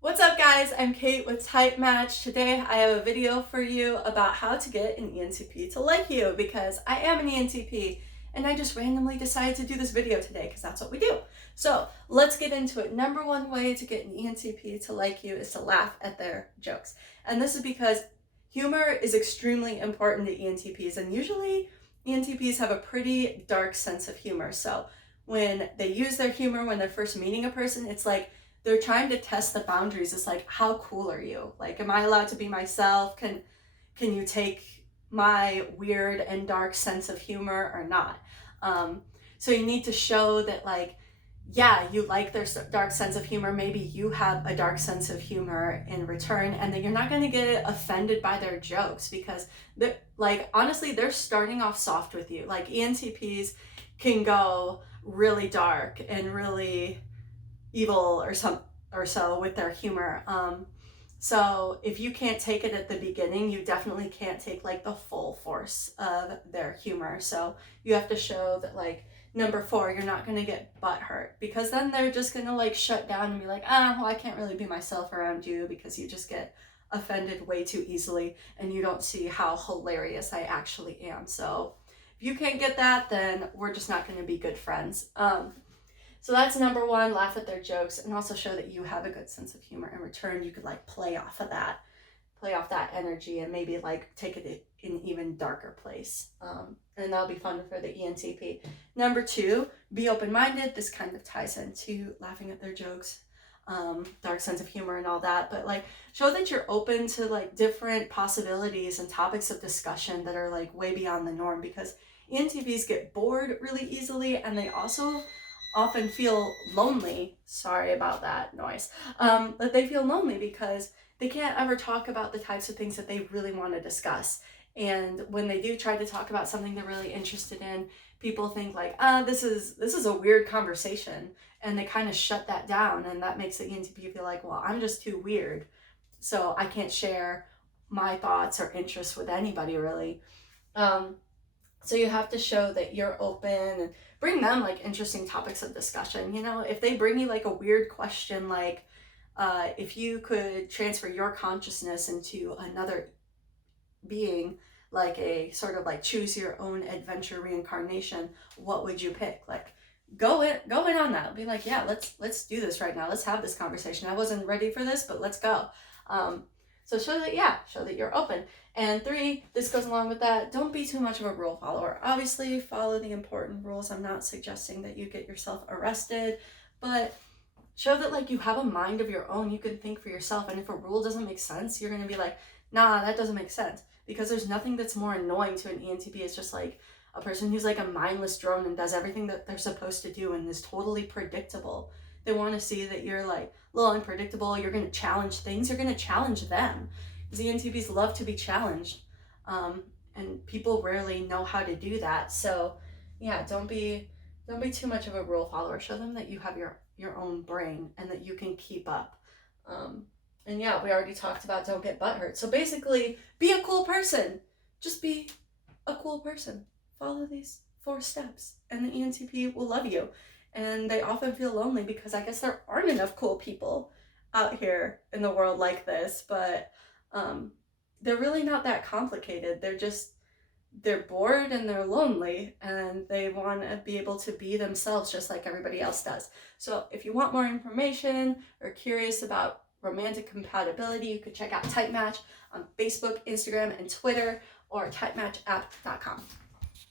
What's up guys, I'm Kate with TypeMatch. Today I have a video for you about how to get an ENTP to like you because I am an ENTP and I just randomly decided to do this video today because that's what we do. So let's get into it. Number one way to get an ENTP to like you is to laugh at their jokes. And this is because humor is extremely important to ENTPs, and usually ENTPs have a pretty dark sense of humor. So when they use their humor when they're first meeting a person, it's like they're trying to test the boundaries. It's like, how cool are you? Like, am I allowed to be myself? Can you take my weird and dark sense of humor or not? So you need to show that, like, yeah, you like their dark sense of humor. Maybe you have a dark sense of humor in return, and then you're not going to get offended by their jokes because, like, honestly, they're starting off soft with you. Like, ENTPs can go really dark and really evil or so with their humor. So if you can't take it at the beginning, you definitely can't take like the full force of their humor. So you have to show that, like, number 4, you're not going to get butthurt, because then they're just going to like shut down and be like, well, I can't really be myself around you because you just get offended way too easily and you don't see how hilarious I actually am. So if you can't get that, then we're just not going to be good friends. So that's number 1, laugh at their jokes and also show that you have a good sense of humor in return. You could like play off that energy and maybe like take it in an even darker place. And that'll be fun for the ENTP. Number 2, be open-minded. This kind of ties into laughing at their jokes, dark sense of humor and all that, but like show that you're open to like different possibilities and topics of discussion that are like way beyond the norm, because ENTPs get bored really easily and they also often feel lonely. Sorry about that noise. But they feel lonely because they can't ever talk about the types of things that they really want to discuss. And when they do try to talk about something they're really interested in, people think like, this is a weird conversation. And they kind of shut that down. And that makes the ENTP feel like, well, I'm just too weird, so I can't share my thoughts or interests with anybody really. So you have to show that you're open and bring them like interesting topics of discussion. You know, if they bring you like a weird question, like if you could transfer your consciousness into another being, like a sort of like choose your own adventure reincarnation, what would you pick? Like go in on that. Be like, yeah, let's do this right now. Let's have this conversation. I wasn't ready for this, but let's go. So show that you're open. And 3, this goes along with that, don't be too much of a rule follower. Obviously, follow the important rules. I'm not suggesting that you get yourself arrested, but show that like you have a mind of your own. You can think for yourself. And if a rule doesn't make sense, you're going to be like, nah, that doesn't make sense. Because there's nothing that's more annoying to an ENTP. It's just like a person who's like a mindless drone and does everything that they're supposed to do and is totally predictable. They want to see that you're like a little unpredictable. You're going to challenge things. You're going to challenge them. Because ENTPs love to be challenged. And people rarely know how to do that. So yeah, don't be too much of a rule follower. Show them that you have your own brain and that you can keep up. And yeah, we already talked about don't get butthurt. So basically, be a cool person. Just be a cool person. Follow these 4 steps and the ENTP will love you. And they often feel lonely because I guess there aren't enough cool people out here in the world like this, but they're really not that complicated. They're bored and they're lonely and they want to be able to be themselves just like everybody else does. So if you want more information or curious about romantic compatibility, you could check out TypeMatch on Facebook, Instagram, and Twitter, or typematchapp.com.